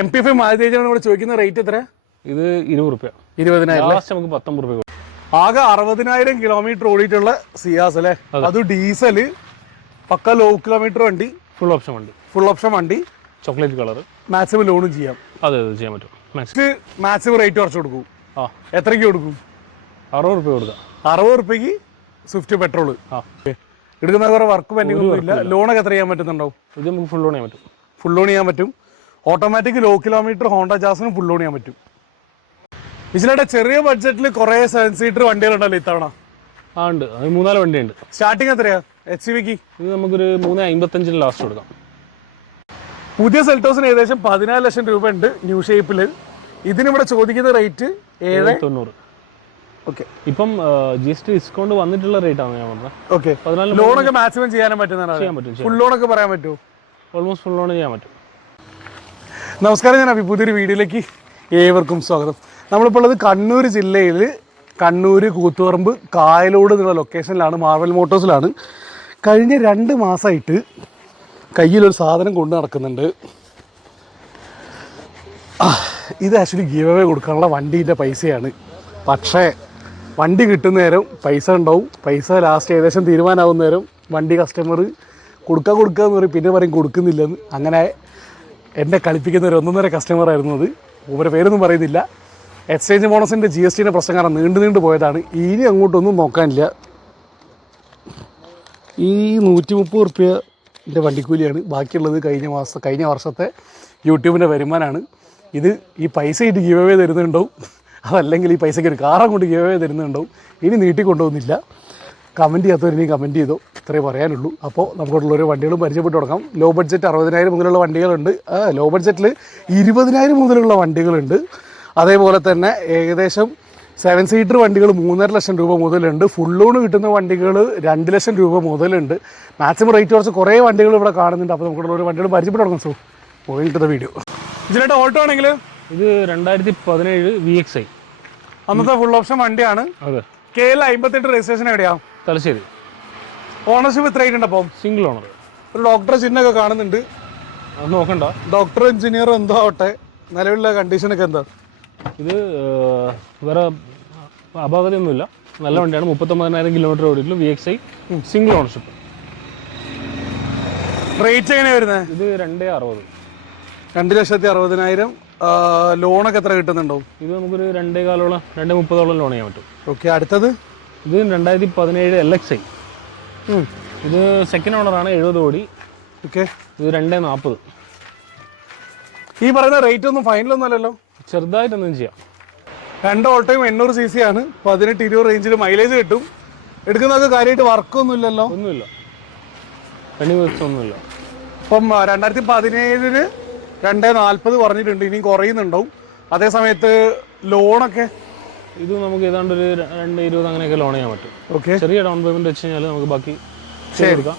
MP5 മാരുതിയാണ് ഇവിടെ ചോദിക്കുന്ന rate എത്ര? ഇത് 20 രൂപ. 20,000. ലാസ്റ്റ് നമുക്ക് 19 രൂപ. ആകെ 60,000 കിലോമീറ്റർ ഓടിയിട്ടുള്ള സിയാസ് അല്ലേ? അത് ഡീസല്, പക്ക ലോ കിലോമീറ്റർ വണ്ടി, ഫുൾ ഓപ്ഷൻ വണ്ടി. ഫുൾ ഓപ്ഷൻ വണ്ടി, ചോക്ലേറ്റ് കളർ. മാക്സിമം ലോണും ചെയ്യാം. അതെ അതെ ചെയ്യാൻ പറ്റും. മാക്സിമം റേറ്റ് കുറച്ച് കൊടുക്കും. എത്രയ്ക്ക് കൊടുക്കും? 60 രൂപ കൊടുക്കാം. 60 രൂപയ്ക്ക് സ്വിഫ്റ്റ് പെട്രോൾ. എടുക്കുന്ന വേറെ വർക്ക് പെൻഡിംഗ് ഒന്നും ഇല്ല. ലോണൊക്കെ എത്ര ചെയ്യാൻ പറ്റുന്നുണ്ടാവും? ഇത് നമുക്ക് ഫുൾ ലോൺ ചെയ്യാൻ പറ്റും. ഫുൾ ലോൺ ചെയ്യാൻ പറ്റും. ഓട്ടോമാറ്റിക് ലോ കിലോമീറ്റർ ഹോണ്ട ജാസിനും ഫുൾ ലോൺ ചെയ്യാൻ പറ്റും. ഇതിലൂടെ ചെറിയ ബഡ്ജറ്റിൽ കുറെ 7 സീറ്റർ വണ്ടികളുണ്ടല്ലോ ഇത്തവണ. ഉണ്ട്. അത് 3-4 വണ്ടിയുണ്ട്. സ്റ്റാർട്ടിങ് എത്രയാ HCVക്ക്? ഇത് നമുക്കൊരു 3.55 ലാസ്റ്റ് കൊടുക്കാം. പുതിയ സെൽറ്റോസിന് ഏകദേശം 14 ലക്ഷം രൂപ ഉണ്ട് ന്യൂ ഷേപ്പില്. ഇതിനിവിടെ ചോദിക്കുന്ന റേറ്റ് 790. ഓക്കെ. ഇപ്പം GST ഡിസ്കൗണ്ട് വന്നിട്ടുള്ള റേറ്റ് ആണ് ഞാൻ പറഞ്ഞത്. ഓക്കെ. ലോണൊക്കെ മാക്സിമം ചെയ്യാൻ പറ്റും. ഫുൾ ലോണൊക്കെ പറയാൻ പറ്റുമോ? ഓൾമോസ്റ്റ് ഫുൾ ലോൺ ചെയ്യാൻ പറ്റും. നമസ്കാരം, ഞാൻ പുതിയൊരു വീഡിയോയിലേക്ക് ഏവർക്കും സ്വാഗതം. നമ്മളിപ്പോൾ ഉള്ളത് കണ്ണൂർ ജില്ലയിൽ കണ്ണൂർ കൂത്തുപറമ്പ് കായലോട് എന്നുള്ള ലൊക്കേഷനിലാണ്, മാർവൽ മോട്ടോഴ്സിലാണ്. കഴിഞ്ഞ 2 മാസമായിട്ട് കയ്യിലൊരു സാധനം കൊണ്ട് നടക്കുന്നുണ്ട്. ഇത് ആക്ച്വലി ഗീവ് അവേ കൊടുക്കാനുള്ള വണ്ടീൻ്റെ പൈസയാണ്. പക്ഷേ വണ്ടി കിട്ടുന്ന നേരം പൈസ ഉണ്ടാവും. പൈസ ലാസ്റ്റ് ഏകദേശം തീരുമാനമാകുന്ന നേരം വണ്ടി കസ്റ്റമർ കൊടുക്കാമെന്ന് പറയും, പിന്നെ പറയും കൊടുക്കുന്നില്ലെന്ന്. അങ്ങനെ എന്നെ കളിപ്പിക്കുന്ന ഒരു 1.5 കസ്റ്റമറായിരുന്നു അത്. ഇവരുടെ പേരൊന്നും പറയുന്നില്ല. എക്സ്ചേഞ്ച് ബോണസിൻ്റെ GSTൻ്റെ പ്രശ്നം കാരണം നീണ്ടു പോയതാണ്. ഇനി അങ്ങോട്ടൊന്നും നോക്കാനില്ല. ഈ 130 റുപ്യൻ്റെ വണ്ടിക്കൂലിയാണ്. ബാക്കിയുള്ളത് കഴിഞ്ഞ വർഷത്തെ യൂട്യൂബിൻ്റെ വരുമാനമാണ്. ഈ പൈസ ഇട്ട് ഗീവ് അവേ തരുന്നുണ്ടാവും, അതല്ലെങ്കിൽ ഈ പൈസയ്ക്ക് ഒരു കാർ അങ്ങോട്ട് ഗീവ് അവേ തരുന്നുണ്ടാവും. ഇനി നീട്ടിക്കൊണ്ടുപോകുന്നില്ല. കമൻറ്റ് ചെയ്യാത്തവരിനി കമൻറ്റ് ചെയ്തോ, ഇത്രേ പറയാനുള്ളൂ. അപ്പോൾ നമുക്കുള്ളൊരു വണ്ടികളും പരിചയപ്പെട്ട് തുടങ്ങാം. ലോ ബഡ്ജറ്റ് 60,000 മുതലുള്ള വണ്ടികളുണ്ട്. ലോ ബഡ്ജറ്റിൽ 20,000 മുതലുള്ള വണ്ടികളുണ്ട്. അതേപോലെ തന്നെ ഏകദേശം 7 സീറ്റർ വണ്ടികൾ 3.5 ലക്ഷം രൂപ മുതലുണ്ട്. ഫുൾ ലോൺ കിട്ടുന്ന വണ്ടികൾ 2 ലക്ഷം രൂപ മുതലുണ്ട്. മാക്സിമം റേറ്റ് കുറച്ച് കുറേ വണ്ടികൾ ഇവിടെ കാണുന്നുണ്ട്. അപ്പോൾ നമുക്കുള്ളൊരു വണ്ടികൾ പരിചയപ്പെട്ട് തുടങ്ങാം. സോ പോയിട്ട് വീഡിയോ. ഇതിനായിട്ട് ഓട്ടോ ആണെങ്കിൽ ഇത് 2017 VXi അന്നത്തെ ഫുൾ ഓപ്ഷൻ വണ്ടിയാണ്. അതെ. KL 58 രജിസ്ട്രേഷൻ എവിടെയാണ്? തലശ്ശേരി. ഓണർഷിപ്പ് എത്ര ആയിട്ടുണ്ട്? അപ്പം സിംഗിൾ ഓണർ. ഒരു ഡോക്ടറെ ചിഹ്നമൊക്കെ കാണുന്നുണ്ട്. അത് നോക്കണ്ട. ഡോക്ടർ എഞ്ചിനീയർ എന്തോ ആവട്ടെ, നിലവിലുള്ള കണ്ടീഷനൊക്കെ എന്താ? ഇത് വേറെ അപാകതയൊന്നുമില്ല, നല്ല വണ്ടിയാണ്. 39,000 കിലോമീറ്റർ ഓടിയിട്ടുള്ളൂ. VXi single ownership. റേറ്റ് എങ്ങനെയാണ് വരുന്നത്? ഇത് 2.60. 2,60,000. ലോണൊക്കെ എത്ര കിട്ടുന്നുണ്ടോ? ഇത് നമുക്കൊരു 2.15 2.30 ലോൺ ചെയ്യാൻ പറ്റും. ഓക്കെ. അടുത്തത് ഇത് 2017 LXi. ഇത് സെക്കൻഡ് ഓണറാണ്, 70 ഓടി. ഓക്കെ. ഇത് 2.40. ഈ പറയുന്ന റേറ്റ് ഒന്നും ഫൈനലൊന്നും അല്ലല്ലോ? ചെറുതായിട്ടൊന്നും ചെയ്യാം. 2 ഓൾട്ടോയും 800 cc ആണ്. 18-20 റേഞ്ചിൽ മൈലേജ് കിട്ടും. എടുക്കുന്നതൊക്കെ കാര്യമായിട്ട് വർക്കൊന്നും ഇല്ലല്ലോ? ഒന്നുമില്ല, റണ്ണിങ് വർക്ക്സ് ഒന്നുമില്ല. ഇപ്പം 2017 2.40 പറഞ്ഞിട്ടുണ്ട്. ഇനിയും കുറയുന്നുണ്ടാവും. അതേ സമയത്ത് ലോണൊക്കെ ഇത് നമുക്ക് ഏതാണ്ട് ഒരു 2.20 അങ്ങനെയൊക്കെ ലോൺ ചെയ്യാൻ പറ്റും. ഓക്കെ. ചെറിയ ഡൗൺ പേയ്മെന്റ് വെച്ച് കഴിഞ്ഞാൽ നമുക്ക് ബാക്കി കൊടുക്കാം.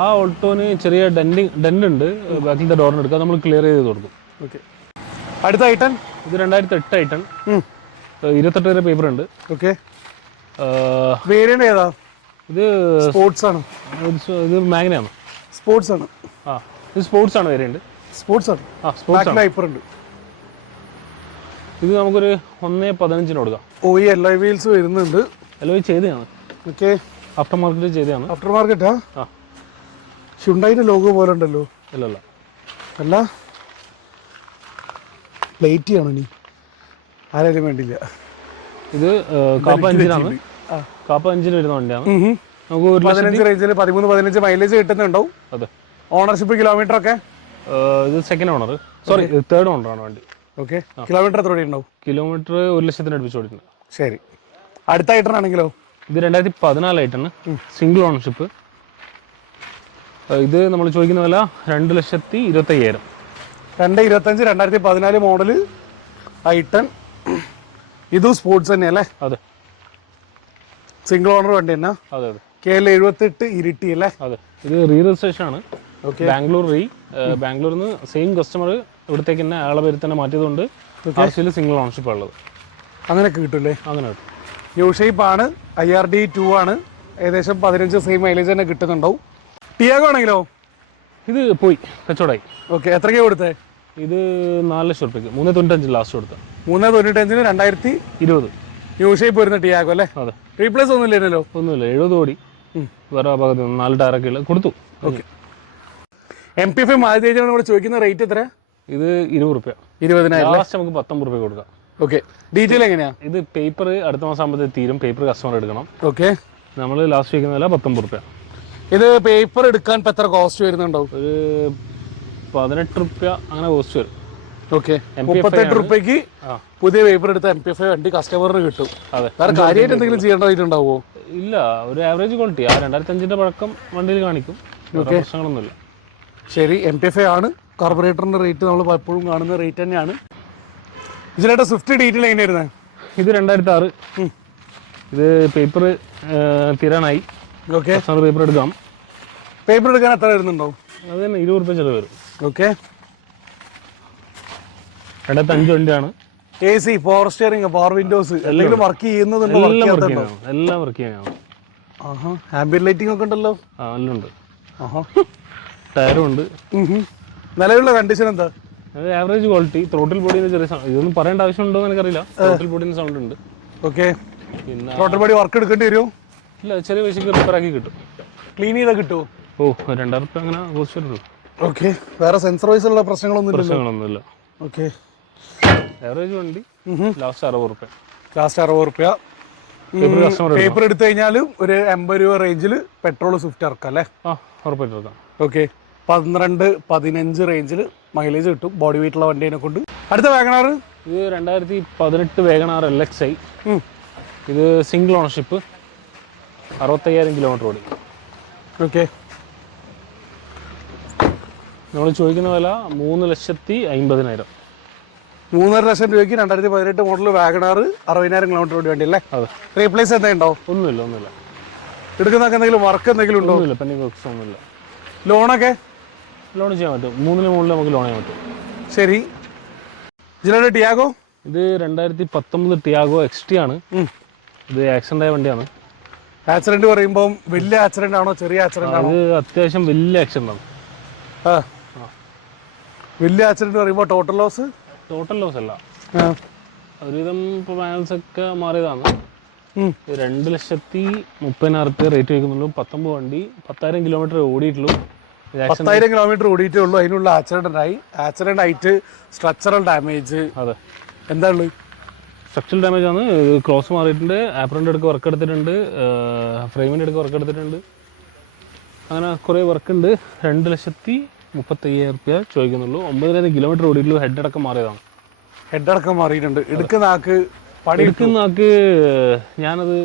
ആ ഓൾട്ടോന് ചെറിയ ഡെന്റ് ഉണ്ട്, ബാക്കിലത്തെ ഡോറിന് എടുക്കാം, നമ്മൾ ക്ലിയർ ചെയ്ത് കൊടുക്കും. ഓക്കെ. അടുത്ത ഐട്ടൺ ഇത് 2008 ഐട്ടൺ. 28 വരെ പേപ്പർ ഉണ്ട്. ഓക്കെ. വേരിയന്റ് ഏതാ? ഇത് സ്പോർട്സ് ആണ്. ഇത് മാഗ്നയാണ്. സ്പോർട്സ് ആണ്. ഇത് സ്പോർട്സ് ആണ് വേരിയന്റ്. സ്പോർട്സ് ആണ്. ഉണ്ട്. ഇത് നമുക്കൊരു 1.15 കൊടുക്കാം. ഈ LI വീൽസ് വരുന്നുണ്ട്. LI ചെയ്തതാണ്. ഓക്കെ. ആഫ്റ്റർ മാർക്കറ്റ് ചെയ്തതാണ്. ആഫ്റ്റർ മാർക്കറ്റാ? ഹ്യുണ്ടായിന്റെ ലോഗോ പോലെ ഉണ്ടല്ലോ. അല്ല, പ്ലേറ്റ് ആണോ? ഇനി ആരായാലും വേണ്ടില്ല. ഇത് കാപ്പ എഞ്ചിനാണ്. കാപ്പ എഞ്ചിൻ വരുന്ന വണ്ടിയാണ്. നമുക്ക് 15 റേഞ്ചിൽ 13-15 മൈലേജ് കിട്ടുന്നുണ്ടാവും. അതെ. ഓണർഷിപ്പ് കിലോമീറ്റർ ഒക്കെ ഇത് സെക്കൻഡ് ഓണർ, സോറി തേർഡ് ഓണറാണ് വണ്ടി. ഓക്കെ. കിലോമീറ്റർ എത്ര ഉണ്ടാവും? കിലോമീറ്റർ 1 ലക്ഷത്തിന് അടുപ്പിച്ച് ഓടിയിട്ടുണ്ട്. ശരി. അടുത്ത ഐട്ടൺ ആണെങ്കിലോ? ഇത് 2014 ഐട്ടണ്, സിംഗിൾ ഓണർഷിപ്പ്. ഇത് നമ്മൾ ചോദിക്കുന്ന വില 2,25,000. 2.25 2014 മോഡല് ഐട്ടൺ. ഇതും സ്പോർട്സ് തന്നെയല്ലേ? അതെ. സിംഗിൾ ഓണർ വണ്ടി തന്നെ. അതെ അതെ. KL 78 ഇരിട്ടി അല്ലേ? അതെ. ഇത് റീ രജിസ്ട്രേഷൻ ആണ്. ബാംഗ്ലൂർ ബാംഗ്ലൂരിൽ നിന്ന് സെയിം കസ്റ്റമർ ഇവിടത്തേക്ക് തന്നെ ആളെ പേര് തന്നെ മാറ്റിയതുകൊണ്ട് RCയിൽ സിംഗിൾ ഓണർഷിപ്പ് ഉള്ളത്. അങ്ങനെയൊക്കെ കിട്ടുമല്ലേ? അങ്ങനെ കിട്ടും. ന്യൂ ഷേപ്പ് ആണ്. IRD 2 ആണ്. ഏകദേശം 15 സെയിം മൈലേജ് തന്നെ കിട്ടുന്നുണ്ടാവും. ടിയാഗോ ആണെങ്കിലോ? ഇത് പോയി, കച്ചവടമായി. ഓക്കെ. എത്രയ്ക്ക് കൊടുത്തേ? ഇത് 4 ലക്ഷം റുപ്യക്ക് 395 ലാസ്റ്റ് കൊടുത്ത 395 2020 ന്യൂ ഷേപ്പ് വരുന്ന ടിയാഗോ അല്ലേ? അതെ. റീപ്ലേസ് ഒന്നും ഇല്ലല്ലോ? ഒന്നുമില്ല, 70 ഓടി വേറെ ഭാഗത്ത് 4 ടയറൊക്കെ ഉള്ള കൊടുത്തു. ഓക്കെ. MPF മാരുതിയാണ് ഇവിടെ ചോദിക്കുന്ന റേറ്റ് എത്ര? ഇത് 20 റുപ്യ. 20,000 ലാസ്റ്റ് നമുക്ക് 19 റുപ്യ കൊടുക്കാം. ഓക്കെ. ഡീറ്റെയിൽ എങ്ങനെയാ? ഇത് പേപ്പർ അടുത്ത മാസം ആകുമ്പോഴത്തേക്ക് തീരും. പേപ്പർ കസ്റ്റമർ എടുക്കണം. ഓക്കെ. നമ്മൾ ലാസ്റ്റ് വയ്ക്കുന്നതല്ല 19 റുപ്യ. ഇത് പേപ്പർ എടുക്കാൻ ഇപ്പം എത്ര കോസ്റ്റ് വരുന്നുണ്ടാവും? ഒരു 18 റുപ്യ അങ്ങനെ കോസ്റ്റ് വരും. ഓക്കെ. 38 റുപ്യക്ക് പുതിയ പേപ്പർ എടുത്ത MPF വണ്ടി കസ്റ്റമറിന് കിട്ടും. അതെ. വേറെ കാര്യമായിട്ട് എന്തെങ്കിലും ചെയ്യേണ്ടതായിട്ടുണ്ടാവോ? ഇല്ല, ഒരു ആവറേജ് ക്വാളിറ്റി. ആ 2005 പഴക്കം വണ്ടിയിൽ കാണിക്കും. പ്രശ്നങ്ങളൊന്നുമില്ല. ശരി. MPF ആണ്. കാർബറേറ്ററിന്റെ റേറ്റ് നമ്മൾ എപ്പോഴും കാണുന്ന റേറ്റ് തന്നെയാണ്. ഇതിലായിട്ട് സ്വിഫ്റ്റ് ഡീറ്റെയിൽ എങ്ങനെയായിരുന്നേ? ഇത് 2006. ഇത് പേപ്പർ തീരാനായി. ഓക്കെ. പേപ്പർ എടുക്കാം. പേപ്പർ എടുക്കാൻ എത്ര വരുന്നുണ്ടോ? അത് തന്നെ 20 റുപ്യ ചിലവ് വരും. ഓക്കെ. 2005 വണ്ടിയാണ്. AC, power steering, power Windows എന്തെങ്കിലും വർക്ക് ചെയ്യുന്നതുണ്ടോ? എല്ലാം വർക്ക് ചെയ്യാനാണ്. ആംബിയന്റ് ലൈറ്റിംഗ് ഒക്കെ ഉണ്ടല്ലോ? എല്ലാം ഉണ്ട്. ടയറും ഉണ്ട്. നിലവിലുള്ള കണ്ടീഷൻ എന്താ? അത് ആവറേജ് ക്വാളിറ്റി. ത്രോട്ടിൽ ബോഡിന് ചെറിയ ഇതൊന്നും പറയേണ്ട ആവശ്യമുണ്ടോ എന്ന് എനിക്കറിയില്ല. ത്രോട്ടിൽ ബോഡിന് സൗണ്ട് ഉണ്ട്. ഓക്കെ. പിന്നെ ത്രോട്ടിൽ ബോഡി വർക്ക് എടുക്കേണ്ടി വരുമോ? ഇല്ല, ചെറിയ പൈസക്ക് റിപ്പയർ ആക്കി കിട്ടും. ക്ലീൻ ചെയ്താൽ കിട്ടുമോ? 2000 റുപ്യ അങ്ങനെ കോസ്റ്റ് വരുള്ളൂ. ഓക്കെ. വേറെ സെൻസർ വൈസ് ഉള്ള പ്രശ്നങ്ങളൊന്നുമില്ല. ഓക്കെ. ആവറേജ് വണ്ടി. ലാസ്റ്റ് 60 റുപ്യ. ലാസ്റ്റ് 60 റുപ്യ. പേപ്പർ എടുത്തു കഴിഞ്ഞാൽ ഒരു 80 രൂപ റേഞ്ചിൽ പെട്രോൾ സ്വിഫ്റ്റ് ഇറക്കാം അല്ലേ? ഉറപ്പായിട്ട് ഇറക്കാം. ഓക്കെ. 12-15 റേഞ്ചിൽ മൈലേജ് കിട്ടും ബോഡി വെയിറ്റുള്ള വണ്ടീനെ കൊണ്ട്. അടുത്ത വാഗണാർ ഇത് 2018 വാഗണാർ LXi. ഇത് സിംഗിൾ ഓണർഷിപ്പ്, 65,000 കിലോമീറ്റർ ഓടി. ഓക്കെ. നമ്മൾ ചോദിക്കുന്ന വില 3,50,000. 3.5 ലക്ഷം രൂപയ്ക്ക് 2018 മോഡൽ വാഗണാർ 60,000 കിലോമീറ്റർ ഓടി വണ്ടി അല്ലേ? അതെ. റീപ്ലേസ് എന്തെങ്കിലും ഉണ്ടോ? ഒന്നുമില്ല. എടുക്കുന്നതൊക്കെ എന്തെങ്കിലും വർക്ക് എന്തെങ്കിലും ഉണ്ടോ? ഒന്നുമില്ല, പെൻഡിങ് വർക്ക്സ് ഒന്നുമില്ല. ലോണൊക്കെ? ലോൺ ചെയ്യാൻ പറ്റും. 3 മുകളിൽ നമുക്ക് ലോൺ ചെയ്യാൻ പറ്റും. ശരി. ഇതിലാണ് ടിയാഗോ. ഇത് 2019 ടിയാഗോ XT ആണ്. ഇത് ആക്സിഡന്റ് ആയ വണ്ടിയാണ്. ആക്സിഡന്റ് പറയുമ്പോൾ വലിയ ആക്സിഡന്റ് ആണോ ചെറിയ ആക്സിഡന്റ് ആണോ? അത് അത്യാവശ്യം വലിയ ആക്സിഡന്റ് ആണ്. വലിയ ആക്സിഡന്റ് പറയുമ്പോൾ ടോട്ടൽ ലോസ് അല്ല, ഒരുവിധം ഇപ്പോൾ ബാലൻസ് ഒക്കെ മാറിയതാണ്. 2,30,000 റുപ്യ റേറ്റ് വയ്ക്കുന്നുള്ളൂ. 19 വണ്ടി, 10,000 കിലോമീറ്റർ ഓടിയിട്ടുള്ളൂ. 10,000 കിലോമീറ്റർ ഓടിയിട്ടേ ഉള്ളൂ. അതിനുള്ള ആക്സിഡന്റ് ആയിട്ട് സ്ട്രക്ചറൽ ഡാമേജ്. അതെ. എന്താണ് സ്ട്രക്ചറൽ ഡാമേജ് ആണ്. ക്രോസ് മാറിയിട്ടുണ്ട്, ആപ്രൻ്റെ അടുക്ക് വർക്ക് എടുത്തിട്ടുണ്ട്, ഫ്രെയിമിൻ്റെ അടുക്ക് വർക്ക് എടുത്തിട്ടുണ്ട്. അങ്ങനെ കുറേ വർക്ക് ഉണ്ട്. 2,35,000 റുപ്യ ചോദിക്കുന്നുള്ളൂ. 9,000 കിലോമീറ്റർ ഓടിയിട്ടുള്ളൂ. ഹെഡ് അടക്കം മാറിയതാണ്. ഹെഡ് അടക്കം മാറിയിട്ടുണ്ട്. എടുക്കുന്ന ആൾക്ക് ഞാനത്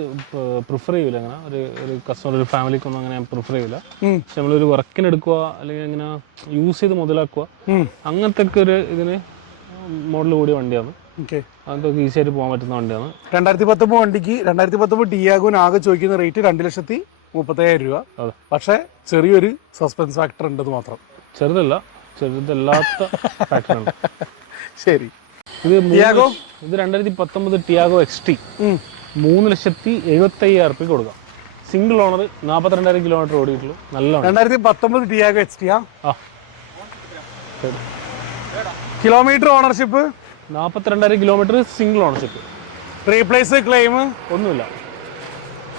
പ്രിഫർ ചെയ്യില്ല. അങ്ങനെ ഒരു കസ്റ്റമർ, ഒരു ഫാമിലിക്കൊന്നും അങ്ങനെ പ്രിഫർ ചെയ്യില്ല. പക്ഷെ നമ്മളൊരു വർക്കിന് എടുക്കുക അല്ലെങ്കിൽ അങ്ങനെ യൂസ് ചെയ്ത് മുതലാക്കുക, അങ്ങനത്തെ ഒക്കെ ഒരു ഇതിന് മോഡൽ കൂടിയ വണ്ടിയാണ്. അങ്ങനത്തെ ഈസി ആയിട്ട് പോകാൻ പറ്റുന്ന വണ്ടിയാണ്. 2019 വണ്ടിക്ക് 2019 ടിയാഗോന് ആകെ ചോദിക്കുന്ന റേറ്റ് 2,30,000 രൂപ. പക്ഷെ ചെറിയൊരു സസ്പെൻസ് ഫാക്ടർ ഉണ്ടെന്ന് മാത്രം. ചെറുതല്ലാത്ത ഫാക്ടർ ഉണ്ട്. ശരി. ഇത് 2019 ടിയാഗോ XT 3,75,000 റുപ്യക്ക് കൊടുക്കാം. സിംഗിൾ ഓണർ, 42,000 കിലോമീറ്റർ ഓടിയിട്ടുള്ളൂ. നല്ല 2019 Tiago XT. Kilometre ownership 42,000 kilometre, single ownership. Replace claim ഒന്നുമില്ല,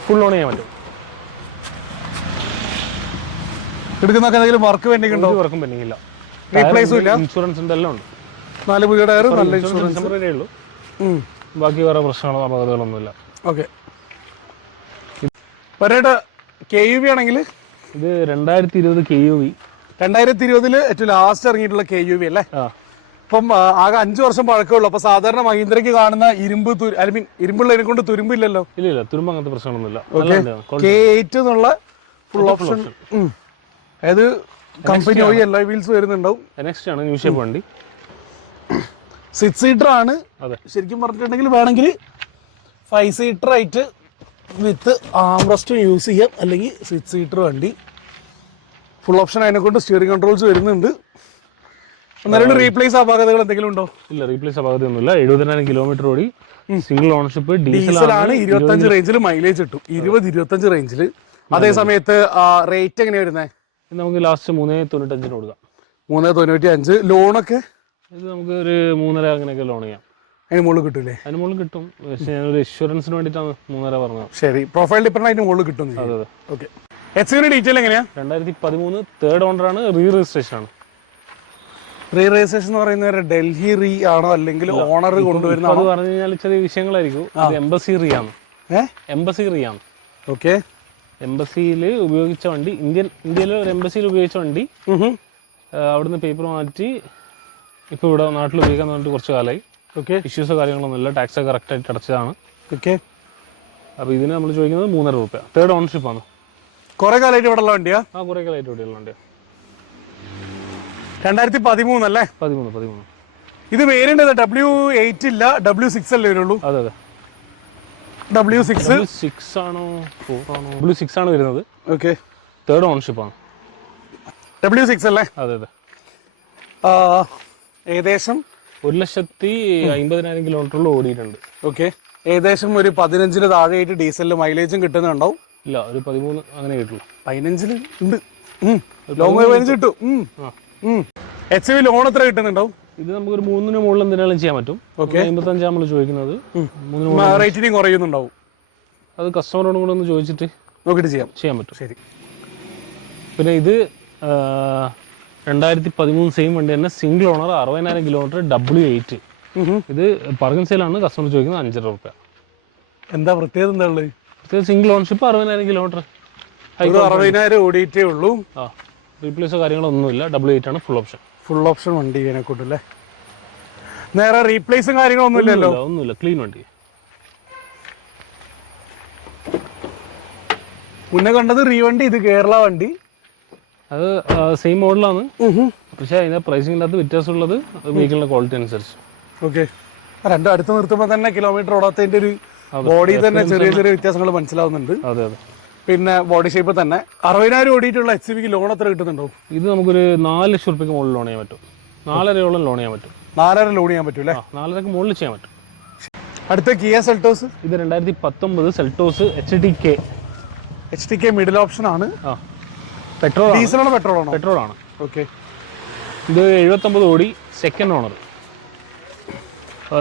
ഫുൾ ഓൺ ചെയ്യാൻ പറ്റും. എടുക്കുന്നൊക്കെ എന്തെങ്കിലും വർക്ക് പെൻഡിംഗ് ഉണ്ടോ? വർക്കും പെൻഡിംഗ് ഇല്ല. റീപ്ലേസും ഇല്ല. ഇൻഷുറൻസ് ഉണ്ട്, എല്ലാം ഉണ്ട്. 4 പുതിയ ടയർ, നല്ല ഇൻഷുറൻസ് ഉള്ളൂ. ബാക്കി വേറെ പ്രശ്നങ്ങളോ അപകടങ്ങളൊന്നുമില്ല. ഓക്കെ. ഒരേടെ KUV ആണെങ്കിൽ ഇത് 2020 KUV. 2020 ഏറ്റവും ലാസ്റ്റ് ഇറങ്ങിയിട്ടുള്ള KUV അല്ലേ? അപ്പം ആകെ 5 വർഷം പഴക്കമുള്ളൂ. അപ്പൊ സാധാരണ മഹീന്ദ്രയ്ക്ക് കാണുന്ന ഇരുമ്പുള്ളതിനെ കൊണ്ട് തുരുമ്പില്ലല്ലോ? ഇല്ല, തുരുമ്പ് അങ്ങനത്തെ പ്രശ്നങ്ങളൊന്നുമില്ല. K8 എന്നുള്ള ഫുൾ ഓപ്ഷൻ. അതായത് കമ്പനി പോയി എല്ലാ വീൽസ് വരുന്നുണ്ടാവും. നെക്സ്റ്റ് ആണ് ന്യൂ ഷേപ്പ് വണ്ടി. 6 സീറ്റർ ആണ്. ശരിക്കും പറഞ്ഞിട്ടുണ്ടെങ്കിൽ വേണമെങ്കിൽ 5 സീറ്റർ ആയിട്ട് വിത്ത് ആംറസ്റ്റ് യൂസ് ചെയ്യാം. അല്ലെങ്കിൽ 6 സീറ്റർ വണ്ടി ഫുൾ ഓപ്ഷൻ. അതിനെ കൊണ്ട് സ്റ്റിയറിംഗ് കൺട്രോൾസ് വരുന്നുണ്ട്. എന്നാലും റീപ്ലേസ് അപാകതകൾ എന്തെങ്കിലും ഉണ്ടോ? ഇല്ല, റീപ്ലേസ് അപാകതയൊന്നുമില്ല. 70,000 കിലോമീറ്റർ ഓടി, സിംഗിൾ ഓണർഷിപ്പ്, ഡീസലാണ്. 25 റേഞ്ചിൽ മൈലേജ് കിട്ടും. 20-25 റേഞ്ചിൽ. അതേ സമയത്ത് റേറ്റ് എങ്ങനെയാ വരുന്നത്? നമുക്ക് ലാസ്റ്റ് 3,95 കൊടുക്കാം. 3,95. ലോണൊക്കെ ഇത് നമുക്ക് ഒരു 3.5 അങ്ങനെയൊക്കെ ലോൺ ചെയ്യാം. അതിന് മുകളിൽ കിട്ടൂലേ? അതിന് മുകളിൽ കിട്ടും, പക്ഷേ ഞാനൊരു ഇൻഷുറൻസിന് വേണ്ടിയിട്ടാണ് 3.5 പറഞ്ഞത്. ശരി, പ്രൊഫൈൽ ഡിപ്പെൻഡ് അതിന് മുകളിൽ കിട്ടും. അതെ അതെ. ഓക്കെ. എക്സ്യൂവിന്റെ ഡീറ്റെയിൽ എങ്ങനെയാ? 2013 തേർഡ് ഓണറാണ്, രജിസ്ട്രേഷൻ ആണ്. രജിസ്ട്രേഷൻ എന്ന് പറയുന്നത് ഡൽഹി ആണോ അല്ലെങ്കിൽ ഓണർ കൊണ്ടുവരുന്ന? അത് പറഞ്ഞു കഴിഞ്ഞാൽ ചെറിയ വിഷയങ്ങളായിരിക്കും. എംബസി ആണ്. എംബസി ആണ്. ഓക്കെ. എംബസിയിൽ ഉപയോഗിച്ച വണ്ടി, ഇന്ത്യയിലെ ഒരു എംബസിയിൽ ഉപയോഗിച്ച വണ്ടി അവിടുന്ന് പേപ്പർ മാറ്റി ഇപ്പോൾ ഇവിടെ നാട്ടിൽ ഉപയോഗിക്കാൻ വേണ്ടി കുറച്ച് കാലമായി. ഓക്കെ. ഇഷ്യൂസോ കാര്യങ്ങളൊന്നുമില്ല, ടാക്സ് ഒക്കെ കറക്റ്റായിട്ട് അടച്ചതാണ്. ഓക്കെ. അപ്പോൾ ഇതിന് നമ്മൾ ചോദിക്കുന്നത് 3.5 രൂപ. തേർഡ് ഓണർഷിപ്പാണ്. കുറെ കാലമായിട്ട് ഇവിടെ ഉള്ള വണ്ടിയാ? കുറേ കാലമായിട്ട് ഇവിടെയുള്ള വണ്ടിയാണ്. 2013 അല്ലേ? 13. ഇത് വേരിയന്റ് W8 ഇല്ല, W6 അല്ലേ വരുള്ളൂ? അതെ അതെ. W6 ആണോ 4 ആണോ? W6 ആണ് വരുന്നത്. ഓക്കെ. തേർഡ് ഓണർഷിപ്പാണ്. W6 അല്ലേ? അതെ അതെ. ഏകദേശം 1,50,000 കിലോമീറ്ററിൽ ഓടിയിട്ടുണ്ട്. ഓക്കെ. ഏകദേശം ഒരു 15 താഴെയായിട്ട് ഡീസലിൽ മൈലേജും കിട്ടുന്നുണ്ടാവും. ഇല്ല, ഒരു 13 അങ്ങനെ കിട്ടുള്ളൂ. 15 ഉണ്ട്. ലോങ് 15 കിട്ടും. HV ലോൺ എത്ര കിട്ടുന്നുണ്ടാവും? ഇത് നമുക്കൊരു 3-ന് മുകളിൽ എന്തിനാലും ചെയ്യാൻ പറ്റും. 55 നമ്മൾ ചോദിക്കുന്നത്. റേറ്റിംഗ് കുറയുന്നുണ്ടാവും. അത് കസ്റ്റമറോടും കൂടെ ഒന്ന് ചോദിച്ചിട്ട് നോക്കിയിട്ട് ചെയ്യാൻ പറ്റും. ശരി. പിന്നെ ഇത് 2013 സെയിം വണ്ടി തന്നെ, സിംഗിൾ ഓണർ, 60,000 കിലോമീറ്റർ, W8. ഇത് പറകൻ സെയിലാണ്. കസ്റ്റമർ ചോദിക്കുന്നത് 5.5 രൂപ. എന്താ പ്രത്യേകത? എന്താ ഉള്ളത്? പ്രത്യേകം സിംഗിൾ ഓണർഷിപ്പ്, 60,000 കിലോമീറ്റർ, 60,000 ഓടിയിട്ടേ ഉള്ളൂ. റീപ്ലേസോ കാര്യങ്ങളൊന്നുമില്ല. W8 ആണ്, ഫുൾ ഓപ്ഷൻ വണ്ടി ഇതിനെക്കൂട്ടല്ലേ? നേരെ റീപ്ലേസും കാര്യങ്ങളൊന്നും ഇല്ലല്ലോ? ഒന്നുമില്ല, ക്ലീൻ വണ്ടി. മുന്നേ കണ്ടത് വണ്ടി, ഇത് കേരള വണ്ടി. അത് സെയിം മോഡലാണ്, പക്ഷേ അതിന്റെ പ്രൈസിങ്ങിനകത്ത് വ്യത്യാസമുള്ളത് വെഹിക്കിളിന്റെ ക്വാളിറ്റി അനുസരിച്ച്. ഓക്കെ. രണ്ടും അടുത്ത് നിർത്തുമ്പോൾ തന്നെ കിലോമീറ്റർ ഓടാത്തതിന്റെ ഒരു ബോഡി തന്നെ ചെറിയ ചെറിയ വ്യത്യാസങ്ങൾ മനസ്സിലാവുന്നുണ്ട്. അതെ അതെ. പിന്നെ ബോഡി ഷേപ്പ് തന്നെ. 60,000 ഓടിയിട്ടുള്ള HCVക്ക് ലോൺ എത്ര കിട്ടുന്നുണ്ടോ? ഇത് നമുക്കൊരു 4 ലക്ഷം രൂപയ്ക്ക് മുകളിൽ ലോൺ ചെയ്യാൻ പറ്റും. 4.5 ലോൺ ചെയ്യാൻ പറ്റും. 4.5 ലോൺ ചെയ്യാൻ പറ്റും അല്ലേ? 4.5 മുകളിൽ ചെയ്യാൻ പറ്റും. അടുത്ത കിയ സെൽറ്റോസ്. ഇത് 2019 സെൽറ്റോസ് HTK മിഡിൽ ഓപ്ഷൻ ആണ്. പെട്രോൾ, ഡീസലാണോ പെട്രോൾ ആണോ? പെട്രോൾ ആണ്. ഓക്കെ. ഇത് 79 ഓടി, സെക്കൻഡ് ഓണർ.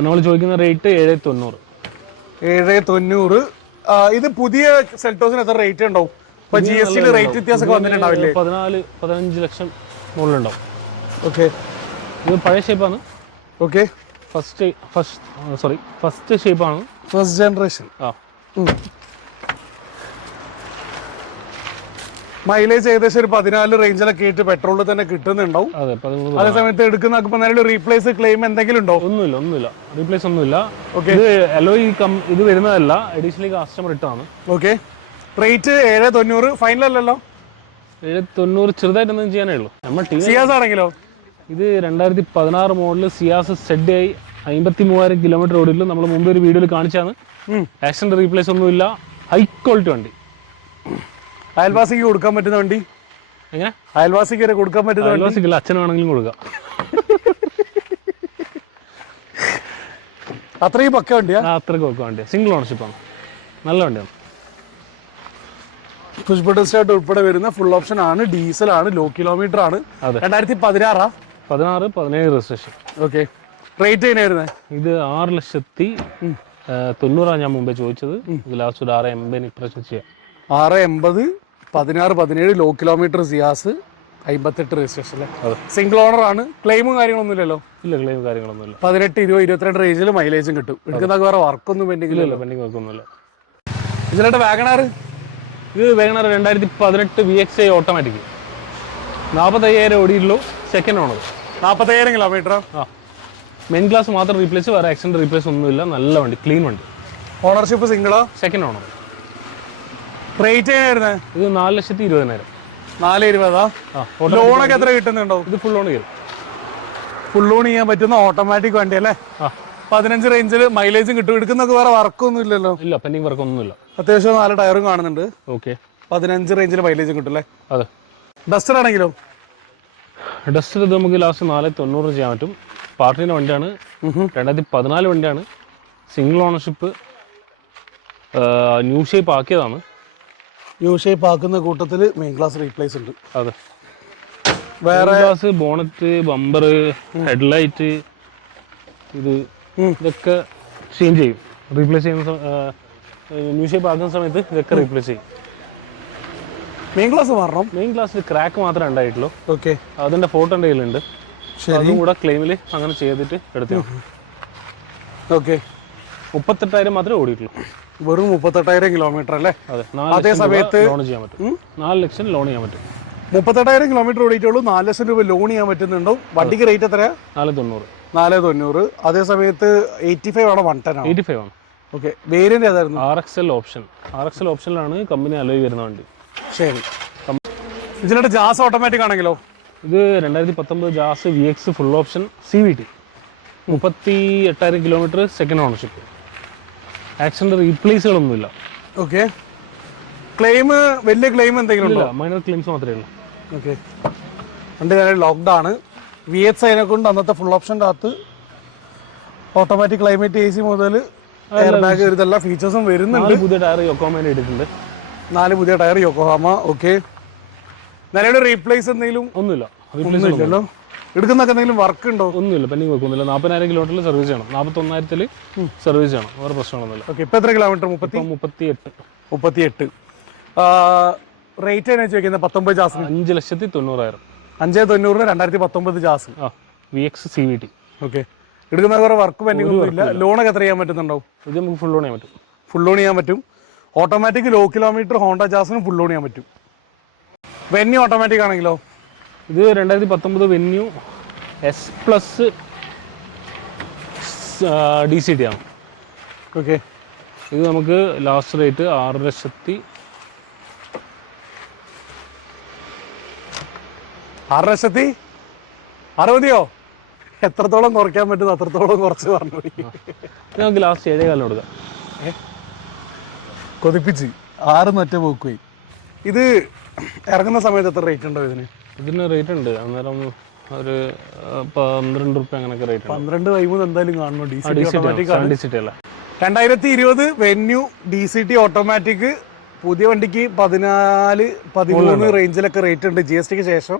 നമ്മൾ ചോദിക്കുന്ന റേറ്റ് 790. 790. ഇത് പുതിയ സെൽറ്റോസിന് എത്ര റേറ്റ് ഉണ്ടാവും? ഇപ്പൊ GST റേറ്റ് വ്യത്യാസമൊക്കെ വന്നിട്ടുണ്ടാവില്ലേ? 14-15 ലക്ഷം മുകളിലുണ്ടാവും. ഓക്കെ. ഇത് പഴയ ഷേപ്പാണ്. ഓക്കെ. ഫസ്റ്റ് ഷേപ്പാണ്, ഫസ്റ്റ് ജനറേഷൻ. മൈലേജ് ഏകദേശം ഒരു 14 റേഞ്ചിലൊക്കെ ആയിട്ട് പെട്രോളിൽ തന്നെ കിട്ടുന്നുണ്ടാവും. അതേ സമയത്ത് എടുക്കുന്ന റീപ്ലേസ് ക്ലെയിം എന്തെങ്കിലും ഉണ്ടോ? ഒന്നുമില്ല, റീപ്ലേസ് ഒന്നുമില്ല. ഇത് അലോയ് ഇത് വരുന്നതല്ല, അഡീഷണലി കസ്റ്റമർ ഇട്ടാണ്. ഓക്കെ. റേറ്റ് 790 ഫൈനൽ അല്ലല്ലോ? 790 ചെറുതായിട്ട് എന്തെങ്കിലും ചെയ്യാനേ ഉള്ളൂ. നമ്മൾ സിയാസ് ആണെങ്കിലോ? ഇത് 2016 മോഡല് സിയാസ് ZI 53,000 കിലോമീറ്റർ ഓടിയിട്ടുള്ളൂ. നമ്മൾ മുമ്പ് ഒരു വീഡിയോയിൽ കാണിച്ചാണ്. ആക്സിഡന്റ് റീപ്ലേസ് ഒന്നുമില്ല, ഹൈ ക്വാളിറ്റി വണ്ടി. അയൽവാസിക്ക് കൊടുക്കാൻ പറ്റുന്ന വണ്ടി? എങ്ങനെ? അയൽവാസിക്ക് വരെ കൊടുക്കാൻ പറ്റുന്ന? അയൽവാസിക്കല്ല, അച്ഛനാണെങ്കിലും കൊടുക്കാം. അത്രയും പക്ക വണ്ടിയാ? അത്രയ്ക്ക് പക്ക വണ്ടിയാണ്. സിംഗിൾ ഓണർഷിപ്പാണ്, നല്ല വണ്ടിയാണ്. പുഷ് ബട്ടൺ സ്റ്റാർട്ട് ഉൾപ്പെടെ വരുന്ന ഫുൾ ഓപ്ഷൻ ആണ്, ഡീസൽ ആണ്, ലോ കിലോമീറ്റർ ആണ്. 2016 17 രജിസ്ട്രേഷൻ. ഓക്കെ. റേറ്റ് എങ്ങനെയായിരുന്നേ? ഇത് 6,90,000 ഞാൻ മുമ്പേ ചോദിച്ചത്. ഇത് ലാസ്റ്റ് ഒരു 6,80,000 ഇപ്രാവശ്യം ചെയ്യാം. 6,80,000, 16-17 ലോ കിലോമീറ്റർ സിയാസ്, 58 രജിസ്ട്രേഷൻ അല്ലേ? സിംഗിൾ ഓണർ ആണ്. ക്ലെയിമും കാര്യങ്ങളൊന്നും ഇല്ലല്ലോ? ഇല്ല, ക്ലെയിം കാര്യങ്ങളൊന്നുമില്ല. 18, 20, 22 റേഞ്ചിൽ മൈലേജും കിട്ടും. എടുക്കുന്ന വേറെ വർക്കൊന്നും പെൻഡിംഗ് ഇല്ലല്ലോ? പെൻഡിംഗ് വർക്കൊന്നുമില്ല. ഇതിലായിട്ട് വാഗണാർ. ഇത് വാഗണാർ 2018 VXI ഓട്ടോമാറ്റിക്, 45,000 ഓടിയുള്ളൂ, second owner, 45,000 kilometre. Main glass മാത്രം റീപ്ലേസ്, വേറെ ആക്സിഡന്റ് റീപ്ലേസ് ഒന്നുമില്ല, നല്ല വണ്ടി, ക്ലീൻ വണ്ടി. ഓണർഷിപ്പ് സിംഗിളോ? Second owner. റേറ്റ് എങ്ങനെയായിരുന്നേ? ഇത് 4,20,000. 4,20,000. ലോണൊക്കെ എത്ര കിട്ടുന്നുണ്ടോ? ഇത് ഫുൾ ലോൺ ചെയ്യും. ഫുൾ ലോൺ ചെയ്യാൻ പറ്റുന്ന ഓട്ടോമാറ്റിക് വണ്ടി അല്ലേ? 15 റേഞ്ചിൽ മൈലേജും കിട്ടും. എടുക്കുന്നൊക്കെ വേറെ വർക്കൊന്നും ഇല്ലല്ലോ? ഇല്ല, പെൻഡിങ് വർക്ക് ഒന്നുമില്ല. അത്യാവശ്യം 4 ടയറും കാണുന്നുണ്ട്. ഓക്കെ. 15 റേഞ്ചിൽ മൈലേജും കിട്ടും അല്ലേ? അതെ. ഡസ്റ്റർ ആണെങ്കിലോ? ഡസ്റ്റർ ഇത് നമുക്ക് ലാസ്റ്റ് 4,90 ചെയ്യാൻ പറ്റും. പാർട്ടിൻ്റെ വണ്ടിയാണ്, 2014 വണ്ടിയാണ്, സിംഗിൾ ഓണർഷിപ്പ്, ന്യൂ ഷേപ്പ് ആക്കിയതാണ്. ന്യൂ ഷേപ്പ് ആക്കുന്ന കൂട്ടത്തിൽ മെയിൻ ക്ലാസ് റീപ്ലേസ് ഉണ്ട്. അതെ. വേറെ ഗ്ലാസ്, ബോണറ്റ്, ബമ്പർ, ഹെഡ്ലൈറ്റ്, ഇതൊക്കെ ചേഞ്ച് ചെയ്യും. റീപ്ലേസ് ചെയ്യുന്ന ന്യൂ ഷേപ്പ് ആക്കുന്ന സമയത്ത് ഇതൊക്കെ റീപ്ലേസ് ചെയ്യും. മെയിൻ ഗ്ലാസ് മാറണം. മെയിൻ ഗ്ലാസ്സിൽ ക്രാക്ക് മാത്രമേ ഉണ്ടായിട്ടുള്ളൂ. ഓക്കെ, അതിൻ്റെ ഫോട്ടോ എൻ്റെ കയ്യിലുണ്ട്. അതും കൂടെ ക്ലെയിമിൽ അങ്ങനെ ചെയ്തിട്ട് എടുത്തു. ഓക്കെ, 38,000 മാത്രമേ ഓടിയിട്ടുള്ളൂ. വെറും 38,000 കിലോമീറ്റർ അല്ലേ? അതെ. അതേ സമയത്ത് ലോൺ ചെയ്യാൻ പറ്റും. 4 ലക്ഷം ലോൺ ചെയ്യാൻ പറ്റും. 38,000 കിലോമീറ്റർ ഓടിയിട്ടുള്ളൂ, 4 ലക്ഷം രൂപ ലോൺ ചെയ്യാൻ പറ്റുന്നുണ്ടോ? വണ്ടിക്ക് റേറ്റ് എത്രയാ? 490. 490. അതേ സമയത്ത് 85 ആണോ 110 ആണോ? 85 ആണ്. ഓക്കെ, വേരിയന്റ് ഏതായിരുന്നു? RXL option. RXL ഓപ്ഷനിലാണ് കമ്പനി അലോയ് വരുന്ന വണ്ടി. ശരി. ഇതിന്റെ ജാസ് ഓട്ടോമാറ്റിക് ആണെങ്കിലോ? ഇത് 2019 Jazz VX full option CVT, 38,000 kilometre, second ownership. Accident റീപ്ലേസുകളൊന്നുമില്ല. ഓക്കെ, ക്ലെയിം വലിയ ക്ലെയിം എന്തെങ്കിലും ഉണ്ടോ? മൈനർ ക്ലെയിംസ് മാത്രമേ ഉള്ളൂ. ഓക്കെ, വണ്ടി നേരെ ലോക്ക്ഡ് ആണ്. VX അതിനെ കൊണ്ട് അന്നത്തെ ഫുൾ ഓപ്ഷൻ്റെ അകത്ത് ഓട്ടോമാറ്റിക് ക്ലൈമറ്റ് AC മുതൽ എയർ ബാഗ് ഇതെല്ലാം ഫീച്ചേഴ്സും വരുന്നുണ്ട്. 4 പുതിയ ടയർ യോക്കോഹാമ എടുത്തിട്ടുണ്ട്. 4 പുതിയ ടയർ യോക്കോഹാമ. ഓക്കെ, നിലയുടെ റീപ്ലേസ് എന്തെങ്കിലും? ഒന്നുമില്ല. ഇല്ലല്ലോ. എടുക്കുന്നൊക്കെ എന്തെങ്കിലും വർക്ക് ഉണ്ടോ? ഒന്നുമില്ല, പെൻഡിങ് വെക്കൊന്നുമില്ല. 40,000 കിലോമീറ്ററിൽ സർവീസ് ചെയ്യണം. 41,000 സർവീസ് ചെയ്യണം. വേറെ പ്രശ്നങ്ങളൊന്നുമില്ല. ഓക്കെ, ഇപ്പം എത്ര കിലോമീറ്റർ? 38. റേറ്റ് എങ്ങനെ ചോദിക്കുന്നത്? 19 ജാസിന് 5,90,000. 5,90,000 2019 ജാസ്. VX CVT. ഓക്കെ, എടുക്കുന്ന വേറെ വർക്ക് പെൻഡിങ് ഒന്നും ഇല്ല. ലോണൊക്കെ എത്ര ചെയ്യാൻ പറ്റുന്നുണ്ടോ? ഇത് നമുക്ക് ഫുൾ ലോൺ ചെയ്യാൻ പറ്റും. ഫുൾ ലോൺ ചെയ്യാൻ പറ്റും. ഓട്ടോമാറ്റിക് ലോ കിലോമീറ്റർ ഹോണ്ട ജാസിന് ഫുൾ ലോൺ ചെയ്യാൻ പറ്റും. വെന്യൂ ഓട്ടോമാറ്റിക് ആണെങ്കിലോ? ഇത് 2019 വെന്യൂ S+ DCT ആണ്. ഓക്കെ, ഇത് നമുക്ക് ലാസ്റ്റ് റേറ്റ് 6,60,000. 6,60,000? എത്രത്തോളം കുറയ്ക്കാൻ പറ്റുന്നു അത്രത്തോളം കുറച്ച് പറഞ്ഞു. ഇത് നമുക്ക് ലാസ്റ്റ് 7,400 കൊടുക്കാം. കൊതിപ്പിച്ച് 6 ഒറ്റ പോക്കുപോയി. ഇത് ഇറങ്ങുന്ന സമയത്ത് എത്ര റേറ്റ് ഉണ്ടോ ഇതിന്? ഇതിന് റേറ്റ് ഉണ്ട്. അന്നേരം ഒരു 12 റുപ്യ അങ്ങനെയൊക്കെ റേറ്റ്. 12 കഴിയുമ്പോൾ എന്തായാലും കാണുന്നു. DCT ഓട്ടോമാറ്റിക് ആണ്. 2020 വെന്യൂ DCT ഓട്ടോമാറ്റിക്. പുതിയ വണ്ടിക്ക് 14-13 റേഞ്ചിലൊക്കെ റേറ്റ് ഉണ്ട് GSTക്ക് ശേഷം.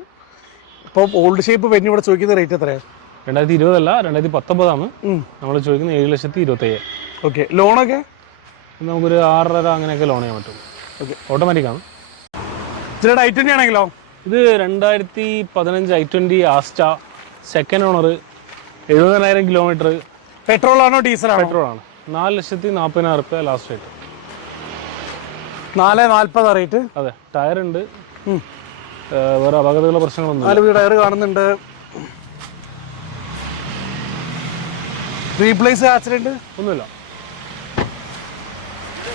ഇപ്പോൾ ഓൾഡ് ഷേപ്പ് വെന്യൂ ഇവിടെ ചോദിക്കുന്ന റേറ്റ് എത്രയാണ്? 2020 അല്ല, 2019 ആണ് നമ്മൾ ചോദിക്കുന്നത്. 7,25,000. ഓക്കെ, ലോണൊക്കെ നമുക്കൊരു 6.5 അങ്ങനെയൊക്കെ ലോൺ ചെയ്യാൻ പറ്റും. ഓക്കെ, ഓട്ടോമാറ്റിക് ആണ്. ഇതിൻ്റെ I20 ആണെങ്കിലോ? ഇത് 2015 I20 Asta, second owner, 70,000 kilometre. Petrol ആണോ ഡീസൽ? പെട്രോൾ ആണ്. 4,40,000 റുപ്യ ലാസ്റ്റ് റേറ്റ്. 4,40 റേറ്റ്. അതെ, ടയർ ഉണ്ട്. വേറെ അപകടമുള്ള പ്രശ്നങ്ങളൊന്നും. 4 ടയർ കാണുന്നുണ്ട്. റീപ്ലേസ് ആക്സിഡന്റ് ഒന്നുമില്ല.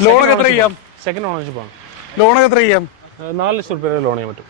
ലോണൊക്കെ എത്ര ചെയ്യാം? സെക്കൻഡ് ഓണർഷിപ്പ് ആണ്. ലോണൊക്കെ എത്ര ചെയ്യാം? 4 ലക്ഷം റുപ്യ ലോൺ ചെയ്യാൻ പറ്റും.